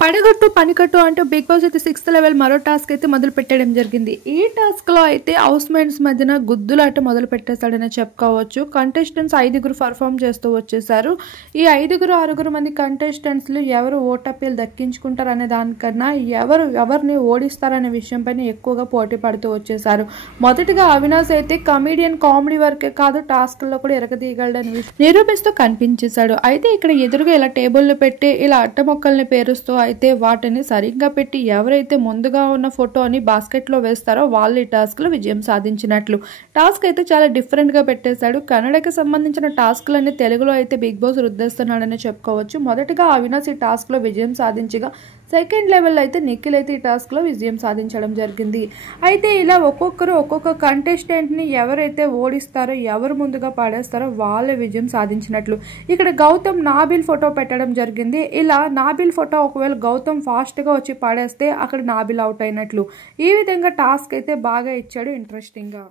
పడగొట్టు పనికట్టు అంటూ big boss అయితే 6th level మరో టాస్క్ అయితే మొదలు పెట్టడం జరిగింది. ఈ టాస్క్లో అయితే హౌస్ మేట్స్ మధ్యన గుద్దులాట మొదలు పెట్టేశాడని చెప్పుకోవచ్చు. కంటెస్టెంట్స్ 5గురు పర్ఫామ్ చేస్తూ వచ్చేసారు. ఈ 6 మంది కంటెస్టెంట్స్లు ఎవరు ఓటప్పీలు దక్కించుకుంటారు అనే దానికన్నా ఎవరిని ఓడిస్తారనే విషయం పైన ఎక్కువగా పోటీ పడుతూ వచ్చేసారు. మొదటిగా అవినాష్ అయితే కమీడియన్ కామెడీ వరకే కాదు టాస్క్లో కూడా ఎరగదీయగలడని నిరూపిస్తూ కనిపించేశాడు. అయితే ఇక్కడ ఎదురుగా ఇలా టేబుల్ని పెట్టి ఇలా అట్టమొక్కల్ని పేరుస్తూ అయితే వాటిని సరిగ్గా పెట్టి ఎవరైతే ముందుగా ఉన్న ఫోటోని బాస్కెట్లో వేస్తారో వాళ్ళు ఈ టాస్క్లో విజయం సాధించినట్లు. టాస్క్ అయితే చాలా డిఫరెంట్గా పెట్టేశాడు. కన్నడకి సంబంధించిన టాస్క్లన్నీ తెలుగులో అయితే బిగ్ బాస్ రుద్దేస్తున్నాడని చెప్పుకోవచ్చు. మొదటిగా అవినాష్ ఈ టాస్క్లో విజయం సాధించగా సెకండ్ లెవెల్లో అయితే నిఖిల్ అయితే ఈ టాస్క్లో విజయం సాధించడం జరిగింది. అయితే ఇలా ఒక్కొక్క కంటెస్టెంట్ని ఎవరైతే ఓడిస్తారో ఎవరు ముందుగా పాడేస్తారో వాళ్ళే విజయం సాధించినట్లు. ఇక్కడ గౌతమ్ నాబిల్ ఫోటో పెట్టడం జరిగింది. ఇలా నాబిల్ ఫోటో ఒకవేళ గౌతమ్ ఫాస్ట్గా వచ్చి పాడేస్తే అక్కడ నాబిల్ అవుట్ అయినట్లు. ఈ విధంగా టాస్క్ అయితే బాగా ఇచ్చాడు ఇంట్రెస్టింగ్గా.